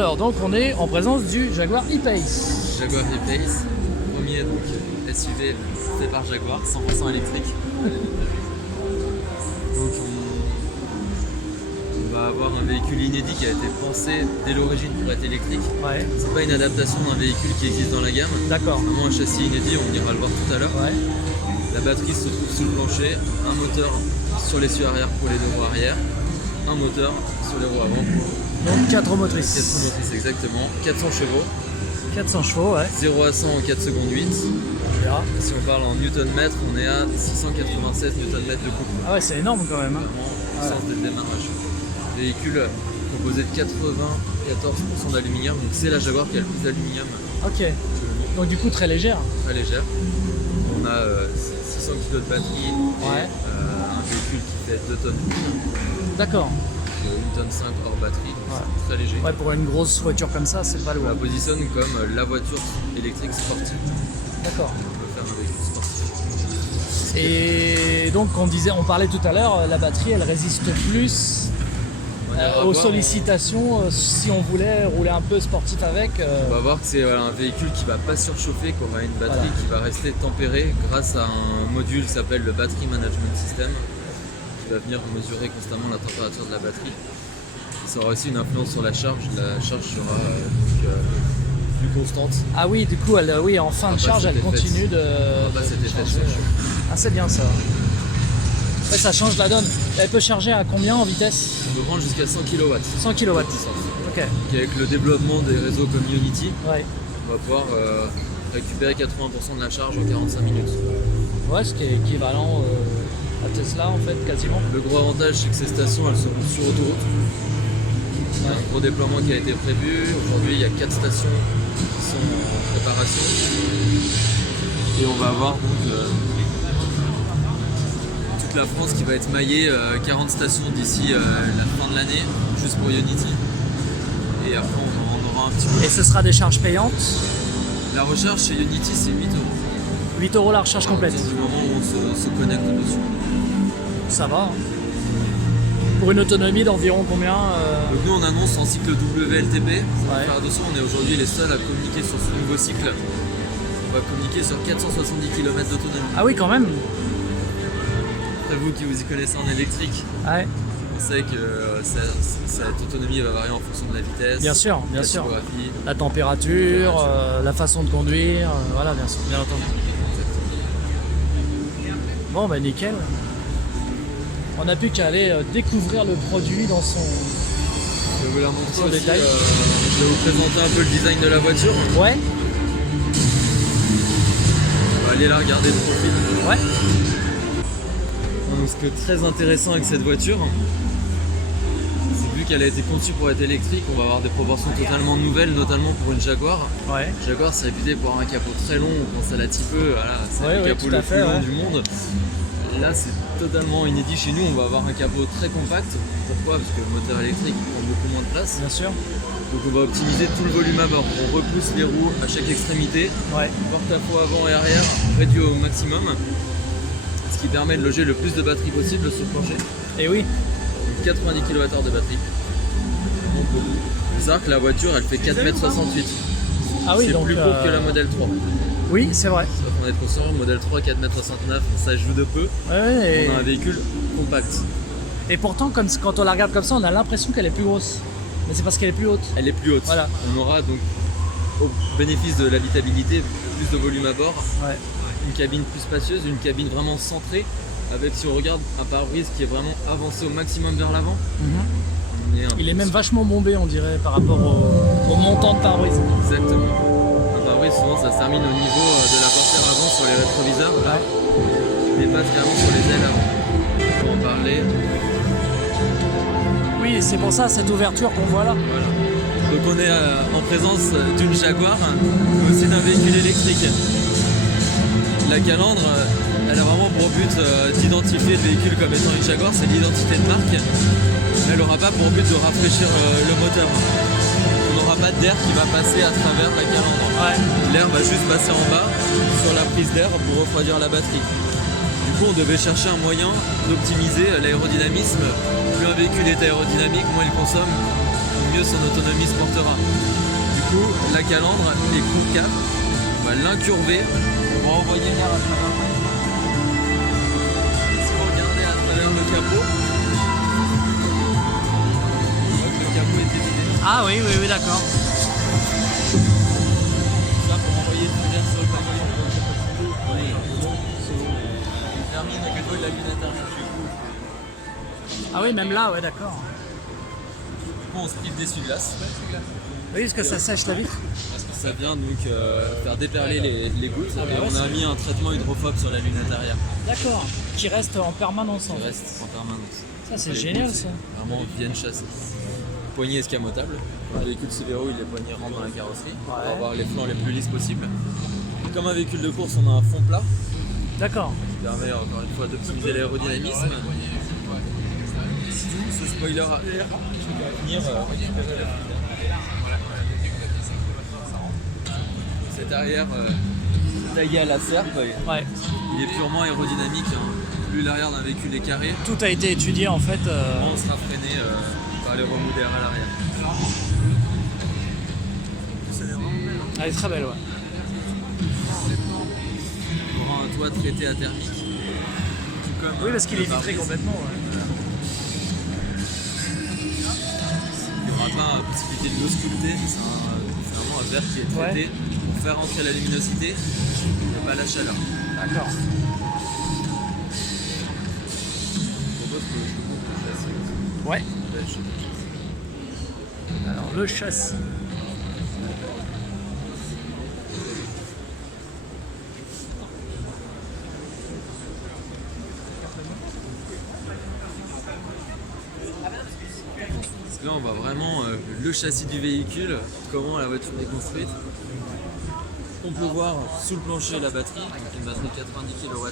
Alors, donc on est en présence du Jaguar E-Pace. Jaguar E-Pace, premier donc, SUV fait par Jaguar, 100% électrique. Donc on va avoir un véhicule inédit qui a été pensé dès l'origine pour être électrique. Ouais. C'est pas une adaptation d'un véhicule qui existe dans la gamme. D'accord. Vraiment un châssis inédit, on ira le voir tout à l'heure. Ouais. La batterie se trouve sous le plancher, un moteur sur l'essieu arrière pour les deux roues arrière, un moteur sur les roues avant pour Donc 4 motrices. 400 motrices exactement, 400 chevaux, 400 chevaux, ouais. 0 à 100 en 4 secondes 8. On verra. Si on parle en newton-mètre, on est à 696 newton-mètre de couple. Ah ouais, c'est énorme quand même. Hein. Vraiment, puissance de démarrage. Véhicule composé de 94% d'aluminium, donc c'est la Jaguar qui a le plus d'aluminium. Ok. Donc du coup très légère. Très légère. On a 600 kg de batterie Ouais. et un véhicule qui fait 2 tonnes. D'accord. 1 tonne 5 hors batterie, donc Ouais. c'est très léger. Ouais, pour une grosse voiture comme ça, c'est pas On lourd. la positionne comme la voiture électrique sportive. D'accord. On peut faire un véhicule sportif. Et donc on parlait tout à l'heure, la batterie elle résiste plus On ira aux voir, sollicitations si on voulait rouler un peu sportif avec. On va voir que c'est un véhicule qui va pas surchauffer, qui aura une batterie qui va rester tempérée grâce à un module qui s'appelle le Battery Management System, qui va venir mesurer constamment la température de la batterie. Ça aura aussi une influence sur la charge. La charge sera plus constante. Ah oui, du coup, oui, en fin de charge, elle continue de. Pas cet effet de charger. surchauffe. Ah, c'est bien ça. Ouais, ça change la donne. Elle peut charger à combien en vitesse? On peut prendre jusqu'à 100 kW. 100 kW. Ok. Et avec le développement des réseaux comme Ionity, Ouais. on va pouvoir récupérer 80% de la charge en 45 minutes. Ouais, ce qui est équivalent à Tesla en fait, quasiment. Le gros avantage, c'est que ces stations, elles seront sur autoroute. Il y a un gros déploiement qui a été prévu. Aujourd'hui, il y a 4 stations qui sont en préparation. Et on va avoir donc toute la France qui va être maillée, 40 stations d'ici la fin de l'année, juste pour Ionity. Et après, on aura un petit peu. Et ce sera des charges payantes. La recharge chez Ionity, c'est 8 €. 8 € la recharge complète. Du moment où on se connecte dessus. Ça va. Hein. Pour une autonomie d'environ combien Donc nous on annonce en cycle WLTP, Ouais. faire attention, on est aujourd'hui les seuls à communiquer sur ce nouveau cycle. On va communiquer sur 470 km d'autonomie. Ah oui, quand même. Après vous qui vous y connaissez en électrique, Ouais. vous savez que cette autonomie va varier en fonction de la vitesse, Bien sûr, bien la sûr. topographie. La température, la façon de conduire, voilà, bien sûr, bien entendu. Bon, bah nickel. On n'a plus qu'à aller découvrir le produit dans son. Je vais vous la montrer Sur le aussi, détail. je vais vous présenter un peu le design de la voiture. Ouais. On va aller la regarder de profil. Ouais. Donc, ce qui est très intéressant avec cette voiture, c'est vu qu'elle a été conçue pour être électrique, on va avoir des proportions totalement nouvelles, notamment pour une Jaguar. Ouais. Jaguar, c'est réputé pour avoir un capot très long, on pense à la Type E, voilà, c'est Ouais, le ouais, capot tout à le fait, plus long ouais. du monde. Et là, c'est totalement inédit chez nous, on va avoir un capot très compact. Pourquoi? Parce que le moteur électrique prend beaucoup moins de place. Bien sûr. Donc on va optimiser tout le volume à bord. On repousse les roues à chaque extrémité, Ouais. porte-à-faux avant et arrière réduit au maximum, ce qui permet de loger le plus de batterie possible sur le plancher. Et oui. Donc 90 kWh de batterie. Donc beaucoup. Il faut savoir que la voiture elle fait 4,68 m. Ah oui, C'est donc. plus court que la modèle 3. Oui, c'est vrai. Sauf qu'on est conscient, modèle 3 4,69 m, ça joue de peu. Ouais, On a un véhicule compact. et pourtant, quand on la regarde comme ça, on a l'impression qu'elle est plus grosse. Mais c'est parce qu'elle est plus haute. Elle est plus haute. Voilà. On aura donc au bénéfice de l'habitabilité plus de volume à bord. Ouais. Une cabine plus spacieuse, une cabine vraiment centrée, avec si on regarde un pare-brise qui est vraiment avancé au maximum vers l'avant. Il est même vachement bombé, on dirait, par rapport au montant de pare-brise. Exactement. Un pare-brise souvent ça se termine au niveau de la portière avant sur les rétroviseurs, là, qui dépasse carrément sur les ailes avant. Pour en parler. Oui, c'est pour ça cette ouverture qu'on voit là. Voilà. Donc on est en présence d'une Jaguar, mais aussi d'un véhicule électrique. La calandre, elle a vraiment pour but d'identifier le véhicule comme étant une Jaguar, c'est l'identité de marque. Mais elle n'aura pas pour but de rafraîchir le moteur. On n'aura pas d'air qui va passer à travers la calandre. Ouais. L'air va juste passer en bas sur la prise d'air pour refroidir la batterie. Du coup, on devait chercher un moyen d'optimiser l'aérodynamisme. Plus un véhicule est aérodynamique, moins il consomme. mieux son autonomie se portera. Du coup, la calandre est concave, on va l'incurver, on va envoyer l'air à travers. Si vous regardez à travers le capot, on voit que le capot est évidé. Ah oui, oui, oui, d'accord. Ça pour envoyer de l'air sur le pavillon. On termine avec le dos de la lunette arrière. Ah oui, même là, ouais, d'accord. On se prive d'essuie-glace. Oui, parce que ça sèche la vitre. Ça vient donc faire déperler les gouttes. Ah bah et ouais, on a mis un traitement hydrophobe sur la lunette arrière. D'accord. Qui reste en permanence en Ça fait. reste en permanence. Ça, c'est Les génial gouttes, ça. c'est Vraiment bien chassé. Poignée escamotable. Le véhicule se verrouille, les poignées rentrent dans la carrosserie. On va avoir les flancs les plus lisses possibles. Comme un véhicule de course, on a un fond plat D'accord. qui permet encore une fois d'optimiser l'aérodynamisme. Ce spoiler arrière qui va venir récupérer la fluide. Cet arrière taillé à la serpe, Ouais. il est purement aérodynamique. Plus l'arrière d'un véhicule est carré, Tout a été étudié en fait. on sera freiné par les remous d'air à l'arrière. Elle est très belle, ouais. On aura un toit traité à thermique. Tout comme, Oui, parce qu'il le est vitré pare-brise. complètement. Ouais. Il n'y aura pas la possibilité de l'ausculter, c'est vraiment un verre qui est traité pour faire entrer la luminosité et pas la chaleur. D'accord. Je propose que je vous montre le châssis aussi. Ouais. Là, Alors, le châssis. Là, on voit vraiment le châssis du véhicule, comment la voiture est construite. On peut voir sous le plancher la batterie, donc une batterie 90 kWh,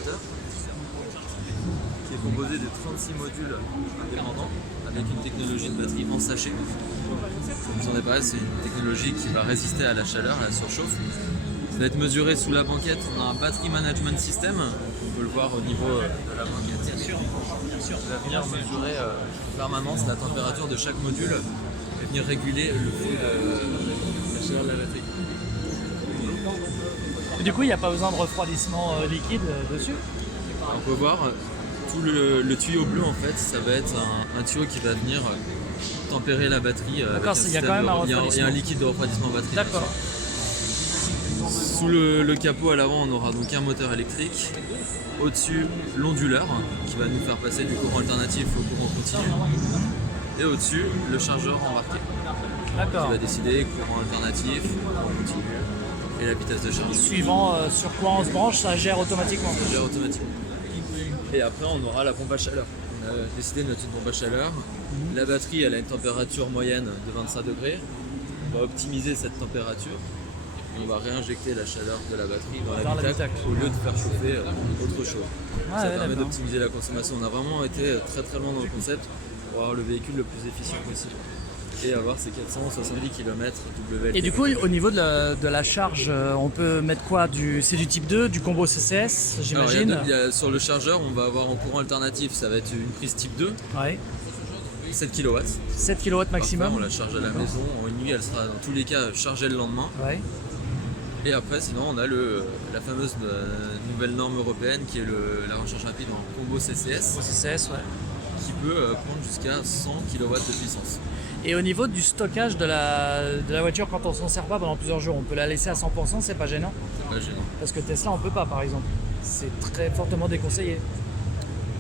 qui est composée de 36 modules indépendants avec une technologie de batterie en sachet. Comme vous en avez parlé, c'est une technologie qui va résister à la chaleur, à la surchauffe. Ça va être mesuré sous la banquette. On a un battery management system, on peut le voir au niveau de la banquette. Bien sûr. Ça va venir mesurer en permanence la température de chaque module et venir réguler le flux de la chaleur de la batterie. Et du coup, il n'y a pas besoin de refroidissement liquide dessus. On peut voir tout le tuyau bleu en fait, ça va être un tuyau qui va venir tempérer la batterie. D'accord, avec il y a système quand même un il y a refroidissement. un liquide de refroidissement batterie. D'accord. Sous le capot à l'avant, on aura donc un moteur électrique. Au-dessus, l'onduleur qui va nous faire passer du courant alternatif au courant continu. Et au-dessus, le chargeur embarqué qui D'accord. va décider courant alternatif, courant continu et la vitesse de charge. Suivant sur quoi on se branche, ça gère automatiquement. Ça gère automatiquement. Et après, on aura la pompe à chaleur. On a décidé de mettre une pompe à chaleur. La batterie, elle a une température moyenne de 25 degrés. On va optimiser cette température. Et on va réinjecter la chaleur de la batterie dans Dans l'habitacle l'habitacle. au lieu de faire chauffer autre chose. Ah, Ça ouais, permet d'accord. d'optimiser la consommation. On a vraiment été très très loin dans le concept pour avoir le véhicule le plus efficient possible et avoir ces 470 km WLTP. Et du coup, au niveau de la charge, on peut mettre quoi C'est du type 2, du combo CCS, Alors, j'imagine. sur le chargeur, on va avoir en courant alternatif, ça va être une prise type 2, Ouais. 7 kW. 7 kW maximum. Après, on la charge à la maison. En une nuit, elle sera dans tous les cas chargée le lendemain. Ouais. Et après, sinon, on a la fameuse nouvelle norme européenne qui est la recharge rapide en combo CCS CCS, ouais. qui peut prendre jusqu'à 100 kW de puissance. Et au niveau du stockage de la voiture, quand on s'en sert pas pendant plusieurs jours, on peut la laisser à 100%, c'est pas gênant. C'est pas gênant. Parce que Tesla, on peut pas, par exemple. C'est très fortement déconseillé.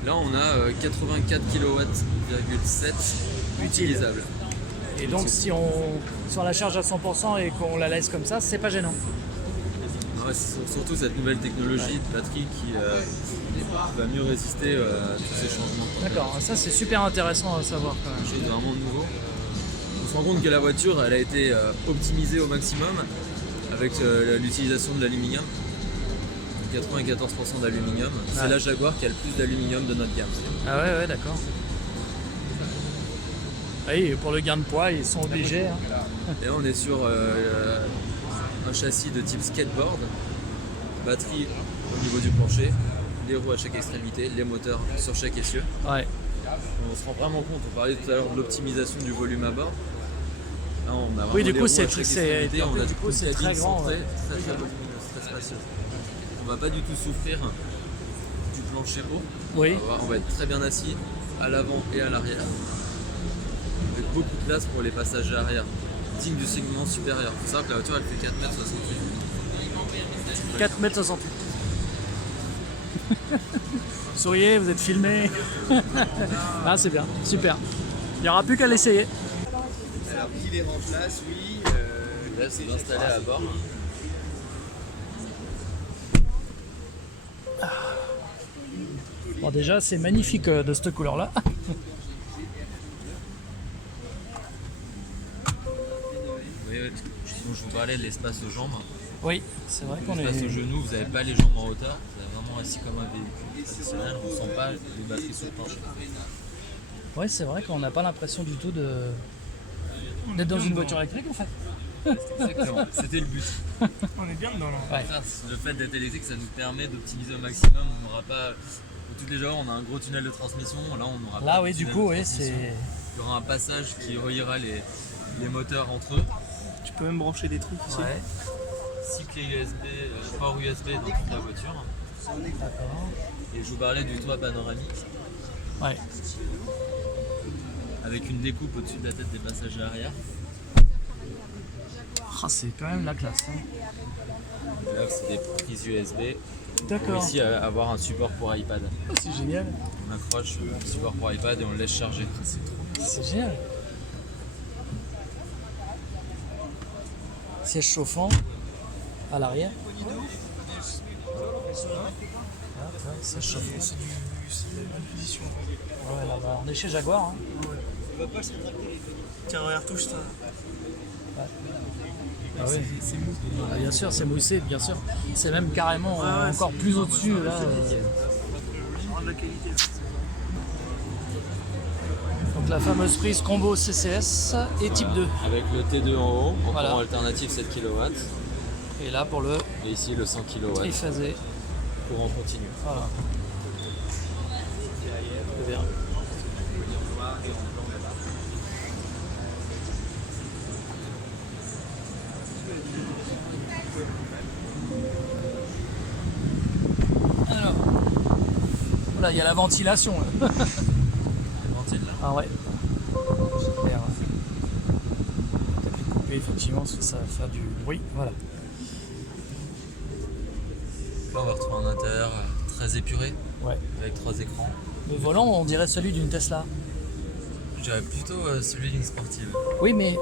Là, on a 84 kW,7 utilisables. Et donc, si on la charge à 100% et qu'on la laisse comme ça, c'est pas gênant. Ouais, c'est surtout cette nouvelle technologie de batterie qui va mieux résister à tous ces changements. D'accord, ça c'est super intéressant à savoir quand même. Quelque chose de vraiment nouveau. On se rend compte que la voiture, elle a été optimisée au maximum avec l'utilisation de l'aluminium. 94% d'aluminium. C'est Ouais. la Jaguar qui a le plus d'aluminium de notre gamme. Ah ouais, d'accord. Oui, pour le gain de poids, ils sont obligés. Hein. Et là, on est sur un châssis de type skateboard, batterie au niveau du plancher, les roues à chaque extrémité, les moteurs sur chaque essieu. Ouais. On se rend vraiment compte, on parlait tout à l'heure de l'optimisation du volume à bord. Là, on a vraiment Oui, du des coup, roues c'est à chaque extrémité, on a du coup, c'est très grand. centrée, Ouais. très volumineuse, très spacieuse. On va pas du tout souffrir du plancher haut. Oui. On va être très bien assis à l'avant et à l'arrière, avec beaucoup de place pour les passagers arrière, digne du segment supérieur. Il faut savoir que la voiture elle fait 4,68 m. 4,68 m. Souriez, vous êtes filmé. Ah, c'est bien, super. Il n'y aura plus qu'à l'essayer. Alors, qui les remplace, oui. Là, c'est installé à bord. Bon, déjà, c'est magnifique de cette couleur-là. Oui, sinon je vous parlais de l'espace aux jambes. Oui, c'est vrai qu'on L'espace aux est. genoux, vous n'avez pas les jambes en hauteur, vous êtes vraiment assis comme un véhicule traditionnel, on ne sent pas les batteries sur le plancher. Oui, c'est vrai qu'on n'a pas l'impression du tout d'être dans une voiture électrique en fait. Exactement, c'était le but. On est bien dedans là. Ouais. Le fait d'être électrique, ça nous permet d'optimiser au maximum. On n'aura pas. Toutes les jours, on a un gros tunnel de transmission. Là, on n'aura pas. Là, de oui, du tunnel coup, de oui, transmission. c'est. Il y aura un passage qui reliera les moteurs entre eux. Tu peux même brancher des trucs ici. Ouais, 6 clés USB, port USB dans toute la voiture. d'accord. Et je vous parlais du toit panoramique Ouais. avec une découpe au-dessus de la tête des passagers arrière. Ah, c'est quand même la classe. Hein. Et là, c'est des prises USB. Pour D'accord. ici avoir un support pour iPad. Oh, c'est génial. On accroche le support pour iPad et on le laisse charger. C'est trop. C'est génial. Siège chauffant à l'arrière. Ah, ouais, siège chauffant. C'est la bonne position. Ouais, là, bah, on est chez Jaguar. Hein. Tiens, regarde, touche ça. Ah oui. C'est mou. Ah, bien sûr, c'est moussé, bien sûr. C'est même carrément ouais, encore c'est- plus au-dessus. Là, Vraiment de la qualité. Donc la fameuse prise combo CCS et type 2. Avec le T2 en haut, en Voilà. courant alternatif 7 kW. Et là pour le Et ici le 100 kW, triphasé. courant continu. Voilà. C'est bien. Alors, voilà, il y a la ventilation. Là. Les ventiles là. Ah ouais. Super. Peut-être couper effectivement parce que ça va faire du bruit. Voilà. Là on va retrouver un intérieur très épuré, Ouais. avec 3 écrans. Le volant, on dirait celui d'une Tesla. Je dirais plutôt celui d'une sportive. Oui, mais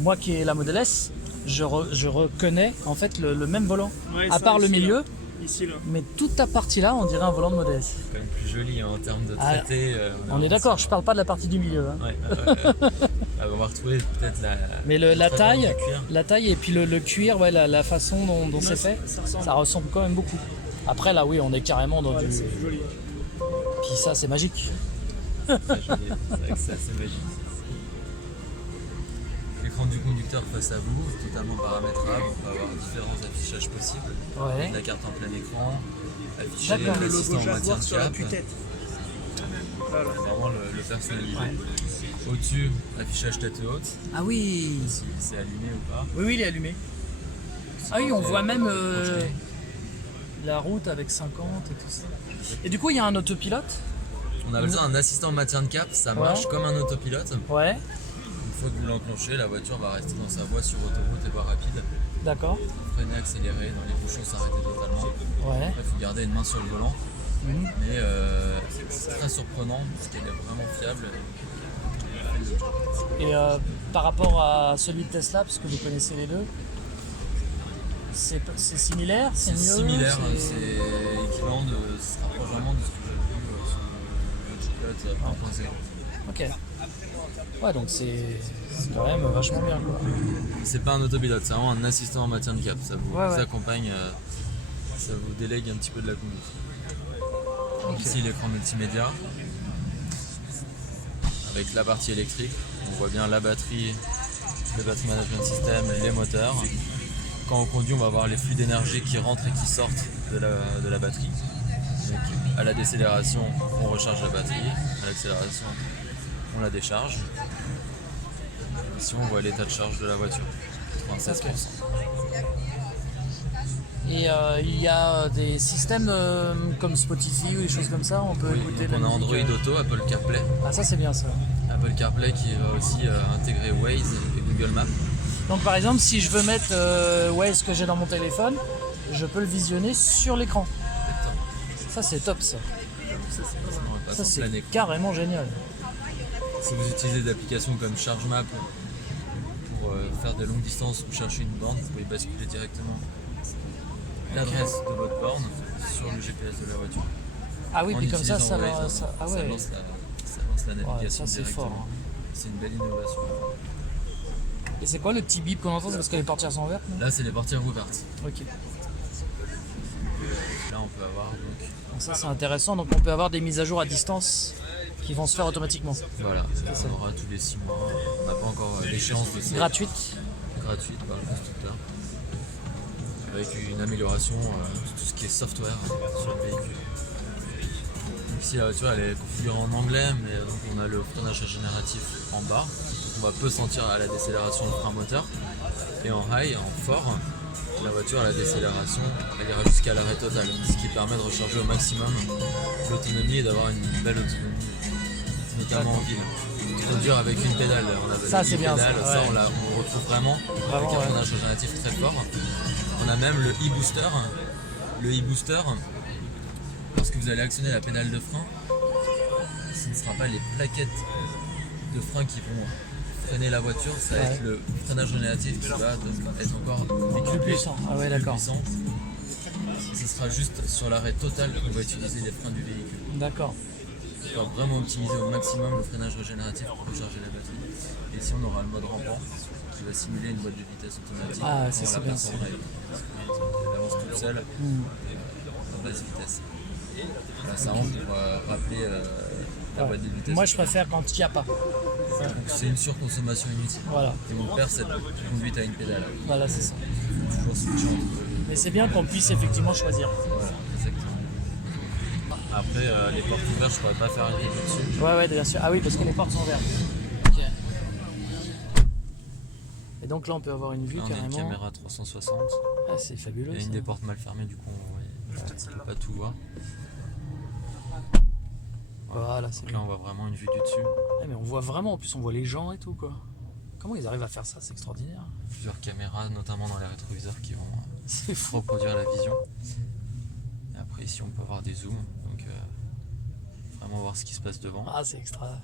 moi qui ai la Model S, je reconnais en fait le même volant. Ouais, À ça, part le ici, là. milieu, Ici là. mais toute ta partie là, on dirait un volant de Model S. C'est quand même plus joli hein, en termes de Ah, traité. On est d'accord, je parle pas de la partie du milieu. Hein. Ouais, Ah, on va retrouver peut-être la. Mais la traitement taille, du cuir. la taille et puis le cuir, ouais, la façon dont c'est fait, ça ressemble quand même beaucoup. Après là, oui, on est carrément dans Ouais, du. c'est joli. Puis ça, c'est magique. Très joli. C'est vrai que c'est assez magique. L'écran du conducteur face à vous, totalement paramétrable. On peut avoir différents affichages possibles. Ouais. La carte en plein écran, affiché D'accord. Le l'assistant logo en matière Jaguar de sur la cap. tue-tête. Voilà. Vraiment le personnalisé. Au-dessus, affichage tête haute, Ah oui. si c'est allumé ou pas. Oui, oui, il est allumé. Ah oui, on voit même projeté. la route avec 50 et tout ça. Et du coup, il y a un autopilote. On appelle ça un assistant en matière de cap, ça marche Ouais. comme un autopilote. Ouais, Une fois que vous l'enclenchez, la voiture va rester dans sa voie sur autoroute et voie rapide. d'accord. Freiner, accélérer, dans les bouchons, s'arrêter totalement. Ouais. Après, il faut garder une main sur le volant. Mhm. Mais c'est très surprenant parce qu'elle est vraiment fiable. Et par rapport à celui de Tesla, parce que vous connaissez les deux, c'est similaire, c'est mieux. C'est similaire, c'est équivalent de. Ça se rapproche vraiment de ce que j'ai vu sur le G-Pilot 1.0. Ok. Ouais, donc c'est quand même vachement bien, quoi. C'est pas un autopilote, c'est vraiment un assistant en matière de cap. Ça vous Ouais, ouais. accompagne, ça vous délègue un petit peu de la conduite. Ici, l'écran multimédia avec la partie électrique. On voit bien la batterie, le battery management system, les moteurs. Quand on conduit, on va voir les flux d'énergie qui rentrent et qui sortent de la batterie. Donc, à la décélération, on recharge la batterie. À l'accélération, on la décharge. Ici on voit l'état de charge de la voiture, 96%. Et il y a des systèmes comme Spotify ou des choses comme ça, on peut Oui, écouter donc de la on a musique. Android Auto, Apple CarPlay. Ah ça c'est bien ça. Apple CarPlay qui va aussi intégrer Waze et Google Maps. Donc par exemple si je veux mettre Waze que j'ai dans mon téléphone, je peux le visionner sur l'écran. Ça c'est top ça. Ça c'est carrément génial. Si vous utilisez des applications comme ChargeMap pour faire des longues distances ou chercher une borne, vous pouvez basculer directement l'adresse de votre borne sur le GPS de la voiture. Ah oui, En puis comme ça, utilisant ça Waze, va. Ah ouais. lance la navigation Ouais, ça c'est directement. fort. Hein. C'est une belle innovation. Et c'est quoi le petit bip qu'on entend? C'est parce que les portières sont ouvertes, non? Là, c'est les portières ouvertes. Ok. Là, on peut avoir Donc ça c'est intéressant, donc on peut avoir des mises à jour à distance qui vont se faire automatiquement. voilà, on aura tous les 6 mois. On n'a pas encore l'échéance de ces Gratuite. gratuite par le constructeur. Avec une amélioration de tout ce qui est software sur le véhicule. Donc ici la voiture elle est configurée en anglais, mais donc on a le freinage régénératif en bas. Donc on va peu sentir à la décélération le frein moteur. Et en high, en fort, la voiture à la décélération elle ira jusqu'à l'arrêt total, ce qui permet de recharger au maximum l'autonomie et d'avoir une belle autonomie, notamment en ville. Conduire avec une pédale, on avait Ça, c'est bien, pédale, ça, ouais. on le retrouve vraiment avec un ouais. freinage régénératif très fort. On a même le e-booster. Le e-booster, lorsque vous allez actionner la pédale de frein, ce ne sera pas les plaquettes de frein qui vont freiner la voiture, ça va être le freinage régénératif qui va être encore Plus puissant. Ah ouais, d'accord. puissant. Ce sera juste sur l'arrêt total qu'on va utiliser les freins du véhicule. D'accord. On va vraiment optimiser au maximum le freinage régénératif pour recharger la batterie. Et ici on aura le mode rampant qui va simuler une boîte de vitesse automatique. Ah, ça, On c'est la bien, passe en ça. drive. Elle avance toute seule en basse vitesse. Là, ça rentre pour rappeler la boîte de vitesse. Moi je préfère quand il n'y a pas. Donc, c'est une surconsommation inutile. Voilà, Et on perd cette conduite à une pédale. voilà c'est ça. Toujours switcher entre Mais c'est bien qu'on puisse effectivement choisir. voilà, exactement. Après, les portes ouvertes, je pourrais pas faire une review dessus. Ouais, bien sûr. Ah oui, parce que les portes sont ouvertes. Ok. Et donc là on peut avoir une vue Là, on a une carrément. caméra 360. Ah, c'est fabuleux. Il y a une ça. des portes mal fermées, du coup, on ne peut pas tout voir. Voilà, c'est Donc là, bien. on voit vraiment une vue du dessus. Ouais, mais on voit vraiment, en plus on voit les gens et tout quoi. Comment ils arrivent à faire ça? C'est extraordinaire. Plusieurs caméras, notamment dans les rétroviseurs, qui vont C'est fou. reproduire la vision. Et après, ici, on peut avoir des zooms. Donc, vraiment voir ce qui se passe devant. Ah, c'est extra.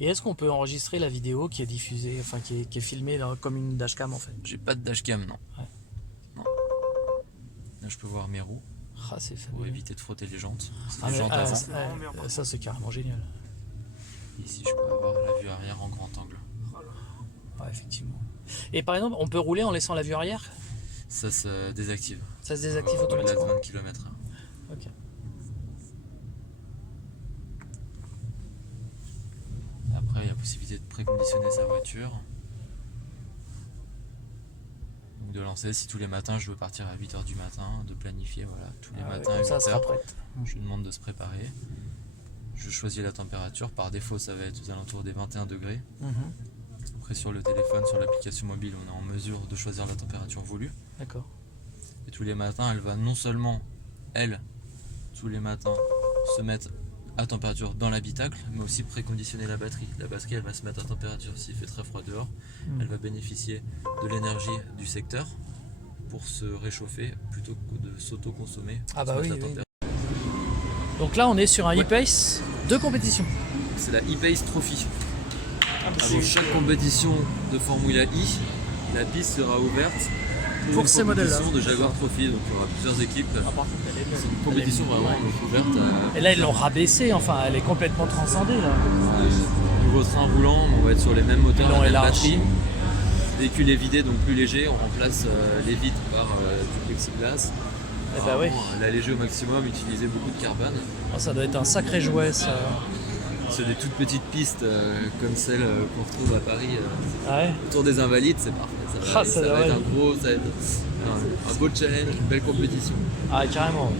Et est-ce qu'on peut enregistrer la vidéo qui est diffusée, enfin qui est filmée comme une dashcam en fait? J'ai pas de dashcam, non. Ouais. Non. Là, je peux voir mes roues Ah, c'est pour fabuleux. éviter de frotter les jantes. C'est Ah, des mais, jantes ah, avant. ça c'est carrément génial. Ici, je peux avoir la vue arrière en grand angle. Ouais, effectivement. Et par exemple, on peut rouler en laissant la vue arrière? Ça se désactive. Ça se désactive Au-delà de automatiquement. 20 km/h. Ok. Après, il y a possibilité de préconditionner sa voiture. Donc de lancer, si tous les matins je veux partir à 8h du matin, de planifier, voilà, tous les Ah ouais, matins à comme ça 8h. sera prête. Je lui demande de se préparer. Je choisis la température. Par défaut, ça va être aux alentours des 21 degrés. Mhm. Après, sur le téléphone, sur l'application mobile, on est en mesure de choisir la température voulue. D'accord. Et tous les matins, elle va non seulement, elle, tous les matins, se mettre à température dans l'habitacle, mais aussi préconditionner la batterie. La batterie, elle va se mettre à température s'il fait très froid dehors. Elle va bénéficier de l'énergie du secteur pour se réchauffer plutôt que de s'auto-consommer. Ah se bah mettre oui, à oui. température. Donc là, on est sur un Ouais. e-pace de compétition. C'est la e-Pace Trophy. c'est- Avant chaque compétition de Formula I, la piste sera ouverte Pour une ces modèles-là. compétition de Jaguar Trophy. Donc il y aura plusieurs équipes. C'est une compétition vraiment ouverte. Et là, ils l'ont rabaissée, enfin, elle est complètement transcendée là. Nouveau train roulant, on va être sur les mêmes moteurs, Ils l'ont la même élargi. batterie. Le véhicule est vidé, donc plus léger. On remplace les vitres par du plexiglas. Eh bah oui. Vraiment, l'alléger au maximum, utiliser beaucoup de carbone. Oh, ça doit être un sacré jouet ça. C'est des toutes petites pistes comme celles qu'on retrouve à Paris. Ah ouais. Autour des Invalides, c'est parfait. Ah, ça va être doit un beau, ça va être un beau challenge, une belle compétition. Ah carrément.